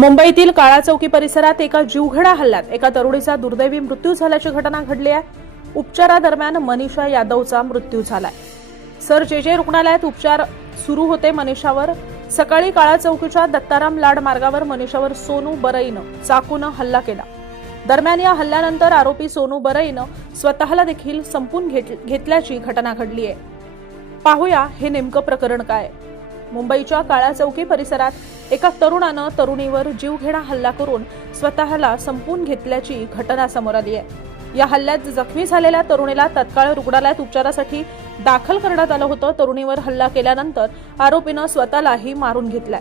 मुंबईतील काळा चौकी परिसरात एका जीवघेणा हल्ल्यात एका तरुणीचा दुर्दैवी मृत्यू झाल्याची घटना घडली आहे. उपचारादरम्यान मनीषा यादवचा मृत्यू झालाय. सर जे जे रुग्णालयात उपचार सुरू होते मनीषावर सकाळी काळा चौकीच्या दत्ताराम लाड मार्गावर मनीषावर सोनू बरईनं चाकूनं हल्ला केला. दरम्यान या हल्ल्यानंतर आरोपी सोनू बरईनं स्वतःला देखील संपून घेत- घेतल्याची घटना घडली आहे पाहूया हे नेमकं प्रकरण काय मुंबईच्या काळा चौकी परिसरात एका तरुणानं तरुणीवर जीवघेणा हल्ला करून स्वतःला संपून घेतल्याची घटना समोर आली आहे. या हल्ल्यात जखमी झालेल्या तरुणीला तत्काळ रुग्णालयात उपचारासाठी दाखल करण्यात आलं होतं. तरुणीवर हल्ला केल्यानंतर आरोपीनं स्वतःलाही मारून घेतलाय.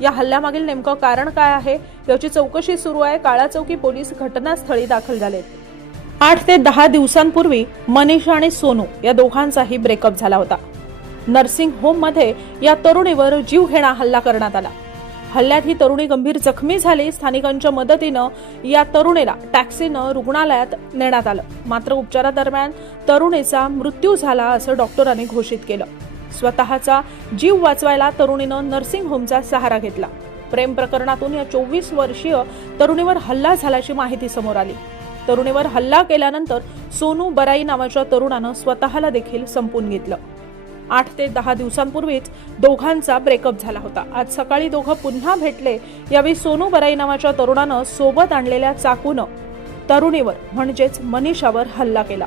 या हल्ल्यामागील नेमकं कारण काय आहे याची चौकशी सुरू आहे. काळा चौकी पोलीस घटनास्थळी दाखल झालेत. आठ ते दहा दिवसांपूर्वी मनीषा आणि सोनू या दोघांचाही ब्रेकअप झाला होता. नर्सिंग होममध्ये या तरुणीवर जीवघेणा हल्ला करण्यात आला. हल्ल्यात ही तरुणी गंभीर जखमी झाली. स्थानिकांच्या मदतीनं या तरुणीला टॅक्सीनं रुग्णालयात नेण्यात आलं. मात्र उपचारादरम्यान तरुणीचा मृत्यू झाला असं डॉक्टरांनी घोषित केलं. स्वतःचा जीव वाचवायला तरुणीनं नर्सिंग होमचा सहारा घेतला. प्रेम प्रकरणातून या चोवीस वर्षीय तरुणीवर हल्ला झाल्याची माहिती समोर आली. तरुणीवर हल्ला केल्यानंतर सोनू बराई नावाच्या तरुणानं स्वतःला देखील संपून घेतलं. आठ ते दहा दिवसांपूर्वीच दोघांचा ब्रेकअप झाला होता. आज सकाळी दोघं पुन्हा भेटले. यावेळी सोनू बराई नावाच्या तरुणानं सोबत आणलेल्या चाकूनं तरुणीवर म्हणजेच मनीषावर हल्ला केला.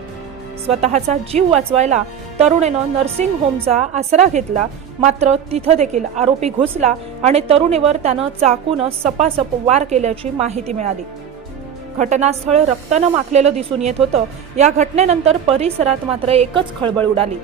स्वतःचा जीव वाचवायला तरुणीनं नर्सिंग होमचा आसरा घेतला. मात्र तिथं देखील आरोपी घुसला आणि तरुणीवर त्यानं चाकूनं सपासप वार केल्याची माहिती मिळाली. घटनास्थळ रक्तानं माखलेलं दिसून येत होतं. या घटनेनंतर परिसरात मात्र एकच खळबळ उडाली.